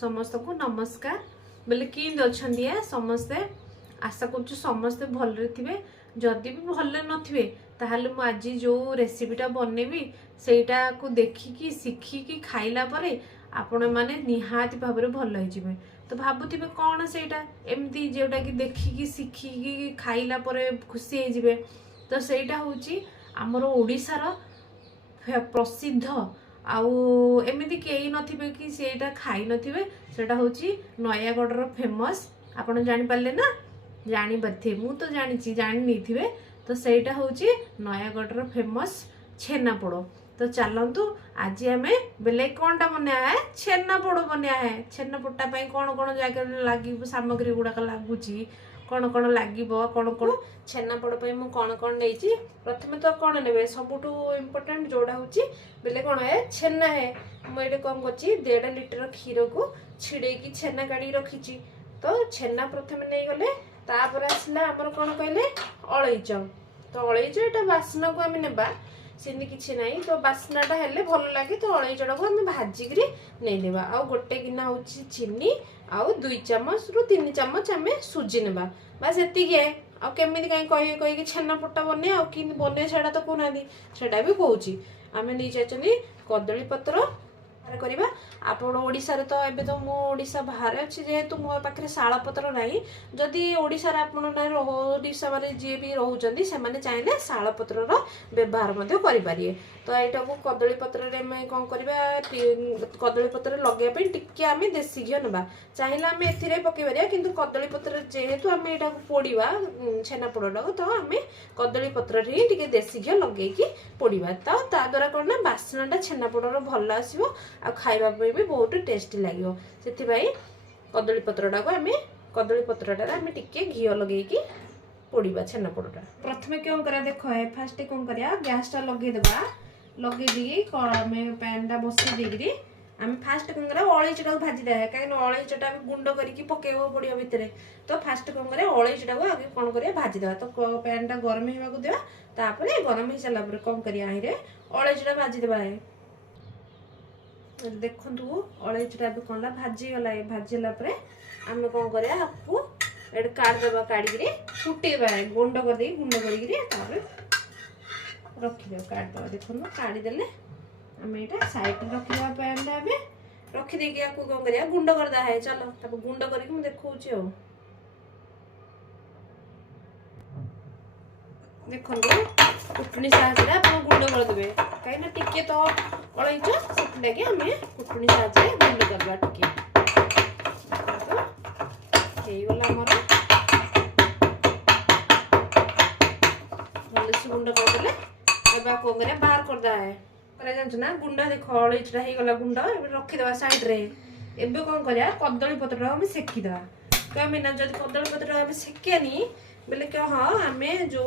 समस्त को नमस्कार बोले कि अच्छा समस्ते आशा कर समस्ते भलरे थे जदि भी भल नथिबे ताहले मु आज जो रेसिपीटा बनैबी सेटा को देखिकी शिखिकी खाइला परे आपण माने निहाती भाव में भल हो तो भावुवे कौन से एमती जोटा कि देखिकी शिखिकी खाइला परे खुशी हो तो सेटा हूँ आमर ओडिशार प्रसिद्ध आउ एमती कई नथिबे कि सेटा खाई नथिबे सेटा होची नयागढ़ फेमस आपण जानि पारले ना जानि पारथे मु तो जानि जानि नथिबे तो सेटा होची नयागढ़ फेमस छेनापोड़। तो चलतु आज आम बेले कौनटा बना है छेनापोड़ बना है। छेनापोड़टा कौन कौन जगह लगे सामग्री गुड़ाक लगुच कौन कौन लगे कौन कौन छेनापोड़ मु कौन कौन नहीं प्रथम तो कौन ने सबुठ इम्पोर्टाट जोड़ा हूँ बेले कौन है छेना है मुझे कौन कर 1.5 लीटर क्षीर को छिड़े छेना काढ़ी रखी तो छेना प्रथम नहीं गले तापर आसला आमर कौन कहले अलैच तो अलैच एटा बास्ना को आम नेबा सेमती किसी ना तो बास्नाटा हेल्ले भल लगे तो अलैचटा को आम भाजिक नहीं आ गोटे गिना हूँ चीनी आउ 2 चामच रु 3 चामच आम सुजी नेबा बस एति है आमती कहीं कही छेनापोड़टा बने आउ कि बने से तो कहना से भी कौची आम नहीं जाइए कदली पत्र करवा आपण ओडिशा रे तो एबे तो मो ओडिशा बाहर अच्छी जेहेतु मो पाखे शाल पत्र नहीं जदि ओडिशा रे आपण ओडिशा माने जे भी रहउचंदी से माने चाहिले शाल पत्र रो व्यवहार मध्ये करि पारिए तो एटा को कदली पत्र रे मैं कोन करबा कदली पत्र लगे पे टिके आमे देसी घियो नबा चाहिले आमे एथिरे पके पारिया किंतु कदली पत्र जेहेतु आमे एटा को पोड़ीबा छेना पोड़डा तो आमे कदली पत्र रे टिके देसी घियो लगे की पोड़ीबा तो ता द्वारा कोन ना बासनाटा छेना पोड़र भल आसीबो आ खाइबा भी बहुत टेस्टी लगे से कदली पत्रटा को आम कदली पत्रटा आम टिके घी लगे पोड़ा छेनापोड़टा प्रथम क्यों करा देख है फास्ट कौन करा गैसटा लगे दी आम पैनटा बसई देकरी आम फास्ट कौन करा अलैचटा को भाजी दे कहीं अलैचटा गुंड करके पकेबो पड़ो भितर तो फास्ट कौन करा अलैचटा को आगे कौन करा भाजी देवा तो पैनटा गरम होगा देवा तापर गरम हो सारापर कौन करा अलैचटा भाजी देवा है देखु अलैचटा भी कौन भाजीगला भाजीला आम कौन करा आपको काटदेवा काढ़ी फुटेबा गुंड कर गुंड कर रखिद काटदेवा देखो काढ़ीदे आम यहाँ सैड रखिदा पैनटा रखिदे आपको कौन करा गुंड करदा है चलो गुंड करके मुझे देखा देखो कुटुणी साहय आप गुंड करदे कहीं टिके तो अलैच से आम कुटुणी साहय गुंड करवा टिके गला आमर भलसे गुंड करदे कौन कर बाहर करदा है जानछु ना गुंड देख अलैचटा होगला गुंड रखिदे साइड रे एबे कौन करा कदली पत्र आम सेकिदा कमी ना जब कदली पत्र आम सेकियानी बोले क्या हाँ आम जो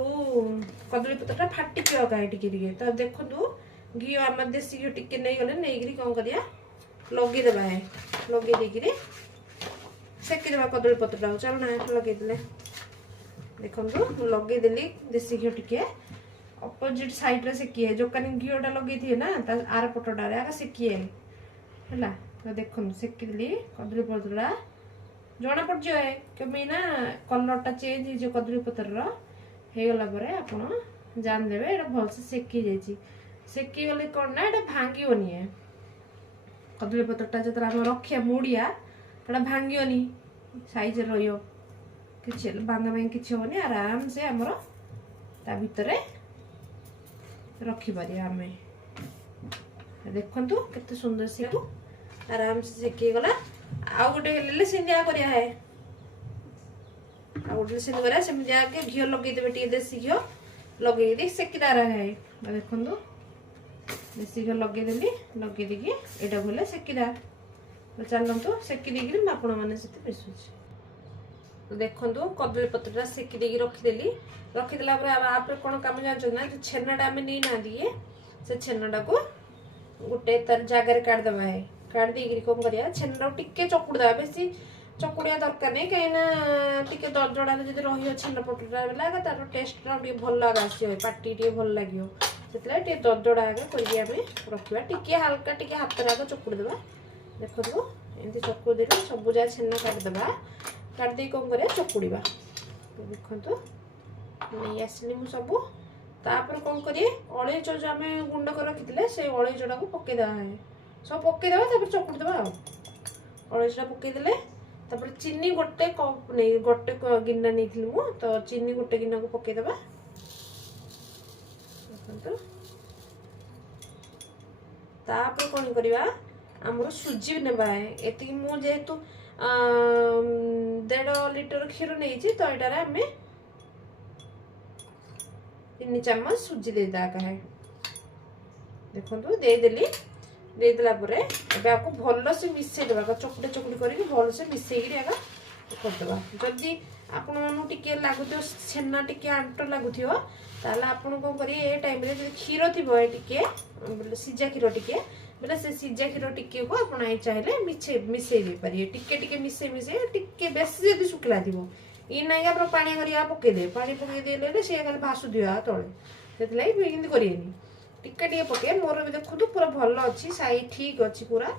कदली पत्रटा फाटिक कहीं टिके तो देखु घी आम देसी घी टिके नहीं गले नहीं कौन करिया लगेदेवा है लगे सेकिदेवा कदली पत्रटा चल ना लगेदे देखु लगेदेली देसी घी टिके अपोजिट साइड रे सेकिए जो कहीं घीटा लगे थे ना आर पटटारे आगे सेकिए है तो देखो सेकिदेली कदली पत्रटा जना पड़ जाए कमी ना कलरटा चेंज हो कदली पत्र होगला आप जानदेवे ये भलसे सेकी जाइए सेकी गले कौन ना ये भांगनी है कदली पत्रटा जो आम रखिया मुड़िया तो भांगनी साइज कि बांधा कि हेनी आराम से आमर ता भितर रखिपर आम देखु केते सुंदर से आराम से सेकीगला आउ गोटे सिंधिया करिया है आउ गोटे सिंध करा सेमि आगे घी लगेदेवे टी देसी घी लगे सेकिदार है देखु देसी घी लगेदेली लगे यहाँ बोले सेकिदार चलतु सेकी आपण मैंने मिसुच देखु कदली पत्रटा सेकी देकी रखीदेला आप कौन कम जानते ना जो छेनाटा आम नहीं ना दिए से छेनाटा को गोटे तार जगार काटदेवा है काट देकर कौन करा छेना टिके चकुड़ा बेसी चकुड़िया दरकार नहीं कहीं टिके दरजड़ा जब रही छेनापोड़टा बेला तार टेस्टा भल आस पार्टी भल लगे से दरजड़ा आगे करके रखा टिके हाल्का टिके हाथ आगे चकुड़ी देवा देखो एमती चकुड़ी देले सब जा छेना काटिदेबा काटिदे कौन करिया चकुड़ीबा देखो नहीं आसली मु सब तापर कौन करिए अलैच जो आम गुंड कर रखी से अलैचटा को पकईदेवा है सब पकईदेवा चकुड़ी देवा अलैचटा पकईदे तापर चीनी गोटे कप नहीं गोटे गिना नहीं मु तो चीनी गोटे गिना को पकईदेवा तापर कौन करवा आमर सुजी नेबा है एति मु जेहेतु 1.5 लिटर क्षीर नहीं तो यहाँ आम 3 चम्मच सुजी देदा है देखो देदेली देदेला आपको भल से मिसई देवा चकुड़ी चकुड़ी करके भल से मिसईकि करदेवा जदि आपण टे लगुथ छेना टे आंट लगुथ आपन कौन करेंगे ये टाइम क्षीर थी टे सीजा क्षीर टे बोले से सीजा क्षीर टिके को आप चाहिए मिसई दे पारे टिके मिसई मिसई टिके बेस जब शुखला थी ये ना आप पानी कर पकईदे पानी पकईदे सी खाली भासु दिया तले से करें टिके टिके पके मोर भी देखो पूरा भल अच्छी साई ठीक अच्छी पूरा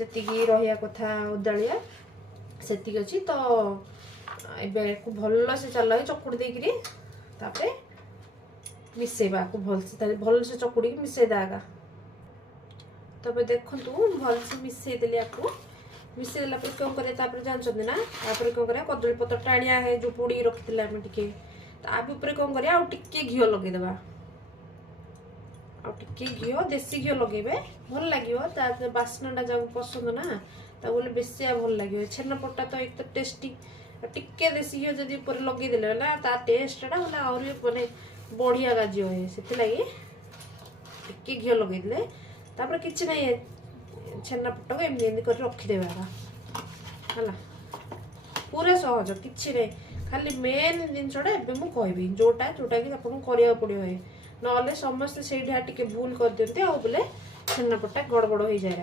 जी रहा कथा उदाड़िया से अच्छी तो ए भल से चल चकुड़ी देकरी तापर मिसेबा को भल से चकुड़ी मिसेदा तब देखु भल से मिसई देली आपको मिसई देला कौन करें जानते ना कौन करें कदली पत्र टाणिया है जो पोड़ी रखी टे तापर कौन करें आउ टिके घी लगेदेवा टिके घी देसी घी लगेबे भल लगे बास्नाटा जहाँ पसंद ना बोले बेसी भल लगे छेनापोटा तो एक तो टेस्टी टिके देसी घी जब ऊपर लगेदेले ना ता टेस्टा बोले आहरी माने बढ़िया गाजी हुए से टिके घी लगेदेले तापर किसी ना छेनापोटा को एमती कर रखीदेवा है पूरा सहज किसी नहीं खाली मेन जिनसा एवं मुझे जोटा जोटा कि आपको करा पड़ो है ना समस्ते से टे भूल कर दिखते आ बोले छेनापोटा गड़बड़ हो जाए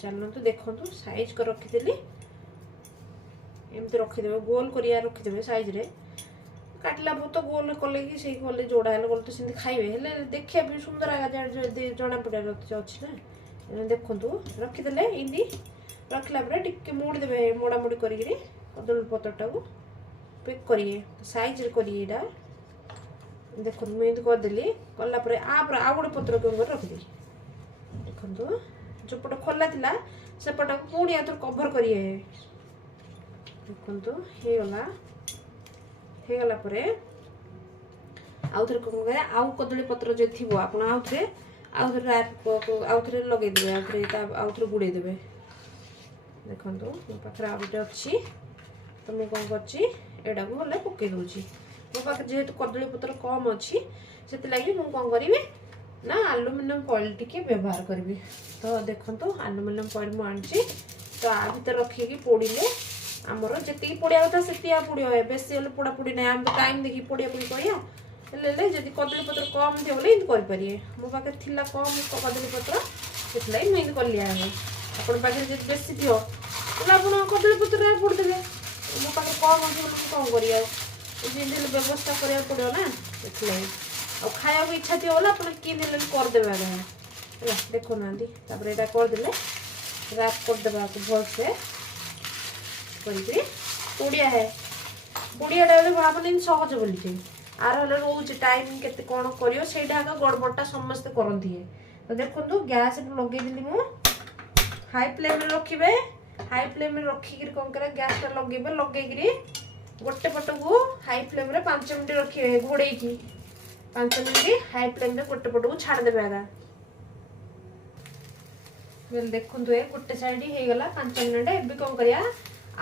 चलते देखो साइज कर रखीदी एमती रखीदे गोल कर रखीदे साइज रे काटला बहुत गोल कले कि से गले जोड़ा है गले तो सेमती खाइबे देखिए भी सुंदर आगा जना पड़ा अच्छी ना देखो रखीदे इमती रखला टिके मोड़देवे मोड़ा मोड़ी कर कदली पत्रटा को पैक करिए साइज करिए देखो मुझे करदेली कलापर आउ गोटे पत्र कौन कर रखिदी देखो जो पट खोला था सेपट को पुणी आउ कभर करिए देखो होगला आउ थे कौन करें आउ कदली पत्र जो थी आप आउ थे लगेदेवे आउ थे गुड़ेदेवे देखो मो पाखे आउ गए अच्छी तो मुझे कौन करटा को गले पकई दूसरी मो पाखे जेहेतु कदली पत्र कम अच्छी से मुझे कौन करी ना आलुमिनियम फॉइल टिके व्यवहार करी तो देखो आलुमिनियम फॉइल मुझे तो आ भर रखिकी पोड़े आमर जी पोड़ा कथा से पोड़ो है बेस पोड़ा पोड़ी ना आम टाइम देखिए पोड़ा पोड़ी करिया जब कदली पत्र कम थी बोले करें मो पाखे थी कम कदली पत्र से मुझे कली आप पाखे जब बेसी थी बोले आप कदली पत्र पोड़देवे मो पाखे कम अच्छे कौन कर व्यवस्था करा पड़ो ना से खाया इच्छा थी बोले आप करदे देखो ना यहाँ करदे रैप करदे भल से पोड़िया है पोड़ियाटा भावनी सहज बोली आर रोज टाइम के कौन कर से गड़बड़टा समस्ते करती है तो देखो गैस लगे मु हाई फ्लेम रखिए हाई फ्लेम रखिक कौन कर गैसटा लगे लगे गोटे पट को हाई फ्लेम 5 मिनट रखिए घोड़े 5 मिनट हाई फ्लेम गोटे पट को छाड़देवे आगा देखो गोटे साइड होगला 5 मिनट ए कौन करिया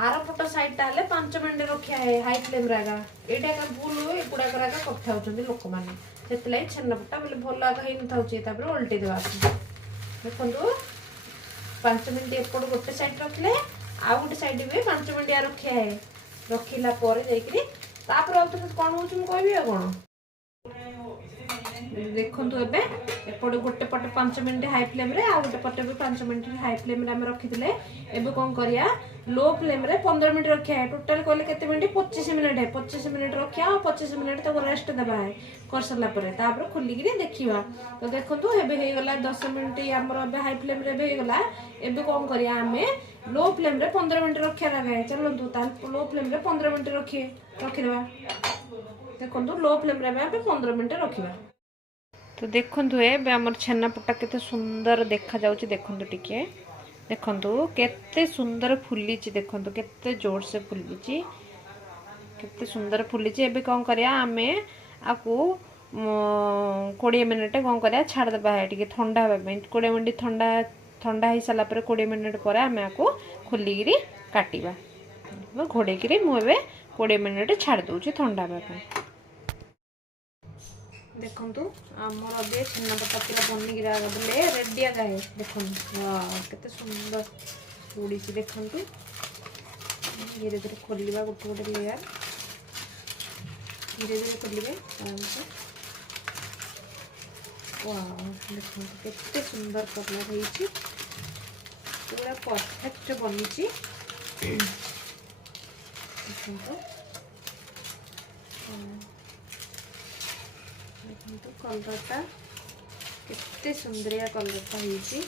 आर पट साइडटा 5 मिनट रखा है हाई फ्लेम आगा ये भूल हुए गुड़ाक कर लोक मैंने से छेनापोटा बोले भल आगा हो उल्टेदेवा देखो 5 मिनट एपट गोटे साइड रखिले आउ गोटे साइड भी 5 मिनट रखा है रखिला कौन हो कौन देखो एपटे गोटे पटे 5 मिनट हाई फ्लेम रे आ गोटे पटे भी 5 मिनट हाई फ्लेम रे रखीदे एबे कौन करिया लो फ्लेम रे 15 मिनट रखिया है टोटल कहले केते मिनट 25 मिनट है 25 मिनट रखिया और 25 मिनट तक रेस्ट देबा है कर सरला परे तापर खोली गिरी देखिबा तो देखंतु एबे हे गला 10 मिनट हमर एबे हाई फ्लेम रे एबे हे गला एबे कौन करिया हमें लो फ्लेम रे 15 मिनट रखिया लगे चलतु लो फ्लेम रे 15 मिनट रखिदेवा देखो लो फ्लेम रे 15 मिनट रखा तो देखु आमर छेनापोटा केते सुंदर देखा जाउची देखु टिके देखु केते सुंदर फुली देखु केते जोर से फुली केते सुंदर फुली एबे कौन करिया आमे आपको 20 मिनट कौन करिया छाड़देबा है टिके ठंडा होबे 20 मिनट ठंडा ठंडा हो सारा पर 20 मिनट पर आम आपको खोलिकी काटिबा घोड़े मुझे 20 मिनट छाड़ दूची ठंडा होगा देखु आमर अबे छेनापोटा पूरा बनिक बोले रेडी आगा है देखो केते सुंदर उड़ी देखु धीरे धीरे खोलिबा गोटे गोटे लेयर धीरे धीरे खोलिबे आराम से देखो केते सुंदर कलर होइछि पूरा परफेक्ट बनी देखो कलरटा केते सुंदरिया कलरटा होइछि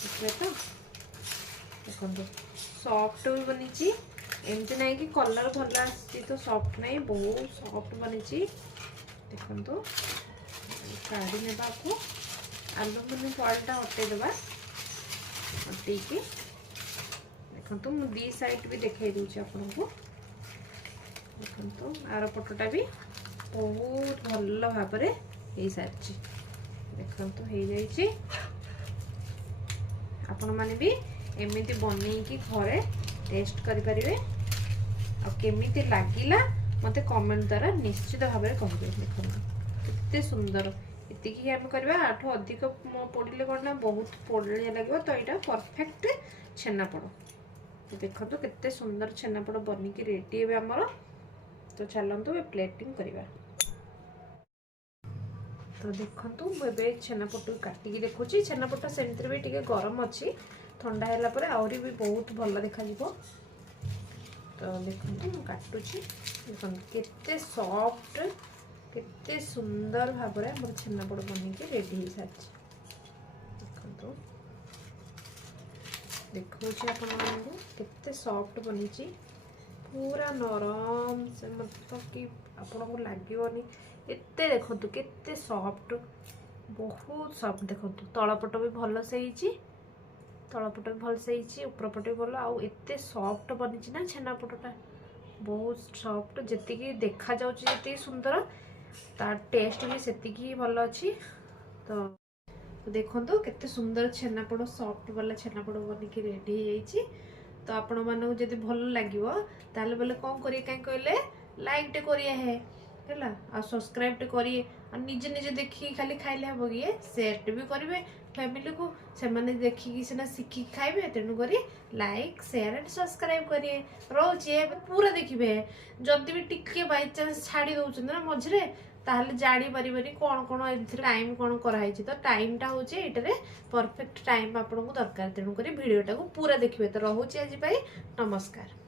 तो देखो सॉफ्ट भी बनी एमती ना कि कलर भल आसी तो सॉफ्ट नहीं बहुत सॉफ्ट बनी देखो काढ़ी ने आलुमिनियम फॉइलटा हटेदेबा हटेकी देखो मु दी साइड भी देखाई दूची आपन को देखो आर पटटा भी बहुत भल भाव हो सारी देखो हो जाइए आपण माने भी एमिति बनईकी घरे टेस्ट करें आमिति लगिला मते कमेंट द्वारा निश्चित भाव में कहे देखो केते सुंदर इतिकी आम करवा आठो अधिक पोड़े कौन ना बहुत पोड़िया लगे तो यहाँ परफेक्ट छेनापोड़ तो देखो तो केते सुंदर छेनापोड़ बनिकी रेडी है आमर तो चलतु प्लेटिंग करवा तो देखु मुझे छेनापोट काटिकी देखुची छेनापोट सेमती भी टी गरम अच्छी ठंडा है आहरी भी बहुत भल देखा तो देखो काटुची देखो केते सॉफ्ट केते सुंदर भाव में मोर छेनापोड़ बनिकी रेडी हो सारी देखो देखा आपको केते सॉफ्ट बनी पूरा नरम से मतलब कि आपन को लगनी एते देखो केते सॉफ्ट बहुत सॉफ्ट देखो तलपट भी भल से तलपट भी भल से उपरपट भी भल आउ एते सॉफ्ट बनी ना छेनापोटा बहुत सॉफ्ट जी देखा जी सुंदर तार टेस्ट भी से भल अच्छी तो देखो केते सुंदर छेनापोड़ सॉफ्ट वाला छेनापोड़ बनिकी रेडी हो तो आपण मानू जदि भल लगे ताले बोले कौन करिए कहीं कहले लाइक टे करिए है आ सब्सक्राइब टे करिए और निजे निजे देखिए खाली खाइले हम कि शेयर भी करेंगे फैमिली को से मैंने देखिकी सीना शिखिक खाइबे तेणु करी लाइक शेयर एंड सब्सक्राइब करिए रोचे पूरा देखिए जदि भी टिके बाई चांस छाड़ी दौरान ना मझे ताहले जानी पारिबेनी कौन कौन ए टाइम कौन कराई तो टाइमटा हूँ ये परफेक्ट टाइम आपको दरकार तेणुक भिडियोटा को पूरा देखिए तो रोचे आज नमस्कार।